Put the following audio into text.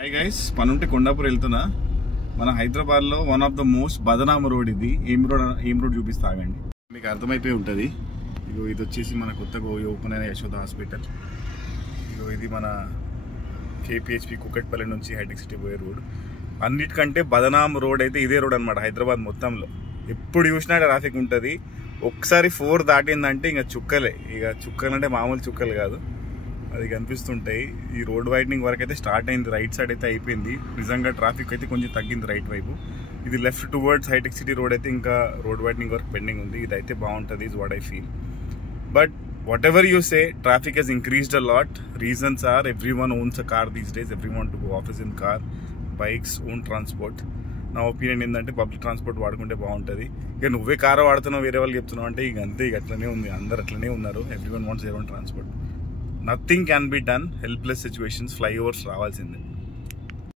Hi guys, పనుంటే Kondapur వెళ్తున్నా. మన హైదరాబాద్లో వన్ ఆఫ్ ద మోస్ట్ బదనామ రోడ్ ఇది. ఏం రోడ్ చూపిస్తా ఆగండి, మీకు అర్థమైపోయి ఉంటుంది. ఇగో ఇది వచ్చేసి మన కొత్తగా ఓపెన్ అయిన యశోద హాస్పిటల్. ఇగో ఇది మన KPHP కుకట్పల్లి నుంచి హైటెక్ సిటీ పోయే రోడ్. అన్నిటికంటే బదనామ రోడ్ అయితే ఇదే రోడ్ అనమాట. హైదరాబాద్ మొత్తంలో ఎప్పుడు చూసినా ట్రాఫిక్ ఉంటుంది. ఒకసారి 4 దాటిందంటే ఇంకా చుక్కలే. ఇక చుక్కలు అంటే మామూలు చుక్కలు కాదు, అది కనిపిస్తుంటాయి. ఈ రోడ్ వైడనింగ్ వరకు అయితే స్టార్ట్ అయింది, రైట్ సైడ్ అయితే అయిపోయింది. నిజంగా ట్రాఫిక్ అయితే కొంచెం తగ్గింది రైట్ వైపు. ఇది లెఫ్ట్ టువర్డ్స్ హైటెక్ సిటీ రోడ్ అయితే ఇంకా రోడ్ వైడనింగ్ వర్క్ పెండింగ్ ఉంది. ఇది అయితే బాగుంటుంది, is what I feel. But whatever you say, traffic has increased a lot. Reasons are everyone owns a car these days. Everyone to go office in car, bikes, own transport. నా opinion ఏంటంటే public transport వాడుకుంటే బాగుంటుంది. ఇక నువ్వే car వాడుతున్నావు, వేరే వాళ్ళు చెప్తున్నావు అంటే ఇక అంతే. ఇక అట్లనే ఉంది, అందరు అట్లనే ఉన్నారు. Everyone wants their own transport. Nothing can be done. Helpless situations, flyovers రావాల్సిందే.